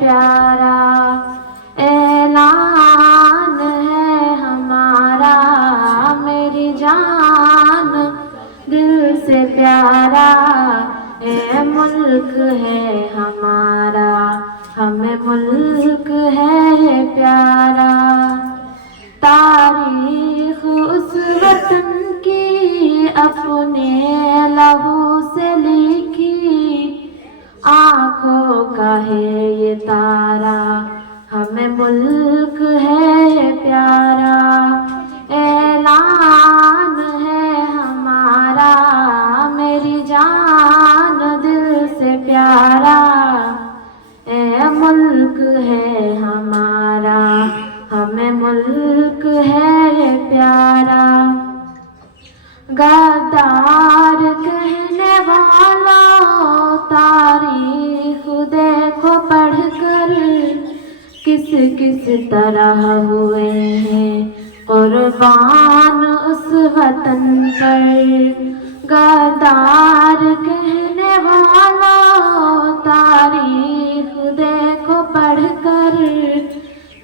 پیارا، اعلان ہے ہمارا، میری جان دل سے پیارا، اے ملک ہے ہمارا، ہمیں ملک ہے پیارا۔ تاریخ اس وطن کی اپنے لہو سے لکھی، آنکھوں کا ہے یہ تارا، ہمیں ملک ہے پیارا، اعلان ہے ہمارا، میری جان دل سے پیارا، اے ملک ہے ہمارا، ہمیں ملک ہے پیارا۔ غدار کہنے والوں تاریخ دیکھو پڑھ کر، کس کس طرح ہوئے ہیں قربان اس وطن پر۔ غدار کہنے والوں تاریخ دیکھو پڑھ کر،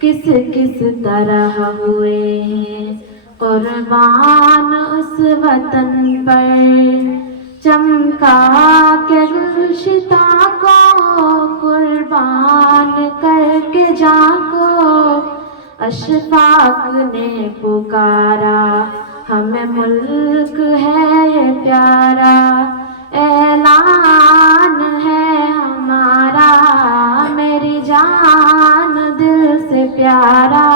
کس کس طرح ہوئے ہیں قربان اس وطن پر۔ چمکا کے گلشتاں کو قربان کر کے جاں کو، اشفاق نے پکارا، ہمیں ملک ہے پیارا، اعلان ہے ہمارا، میری جان دل سے پیارا،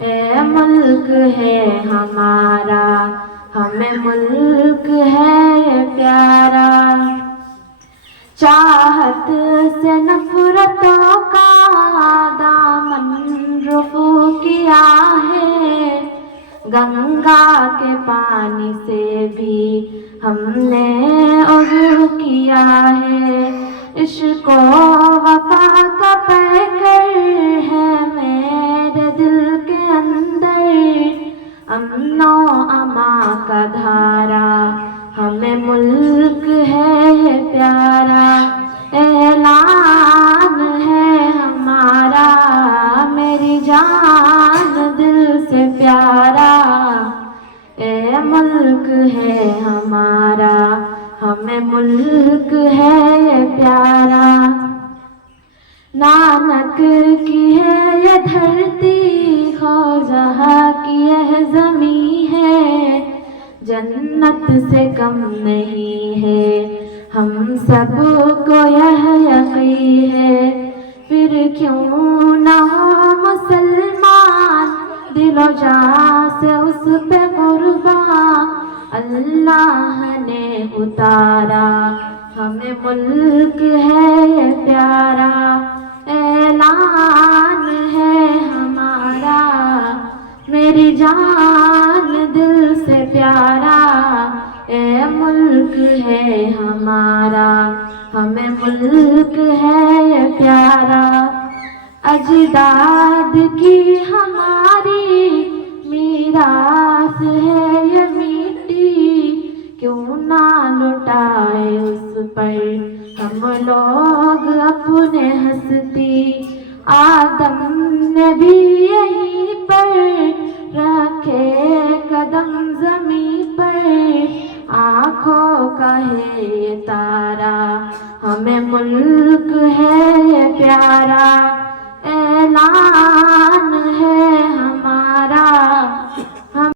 اے ملک ہے ہمارا، ہمیں ملک ہے پیارا۔ چاہت سے نفرتوں کا دامن رفو کیا ہے، گنگا کے پانی سے بھی ہم نے عضو کیا ہے، عشق و وفا کا پیکر ہے میرے دل کے اندر، امن و امان کا دھارا، ہمیں ملک ہے پیارا، اعلان ہے ہمارا، میری جان دل سے پیارا، اے ملک ہے ہمارا، ہمیں ملک ہے پیارا۔ نانک کی ہے یہ دھرتی، خواجہ کی یہ زمیں ہے، جنت سے کم نہیں ہے، ہم سب کو یہ یقین ہے، پھر کیوں نہ ہو مسلمان دل و جاں سے اس پہ قربان، اللہ نے اتارا، ہمیں ملک ہے پیارا، اعلان ہے ہمارا، میری جان دل سے پیارا، اے ملک ہے ہمارا، ہمیں ملک ہے پیارا۔ اجداد کی ہماری میراث ہے یہ میٹھی، کیوں نہ لٹائے اس پر ہم لوگ اپنے ہستی، آدم نے بھی یہیں پر رکھے قدم زمین پر، آنکھوں کا ہے یہ تارا، ہمیں ملک ہے پیارا، اعلان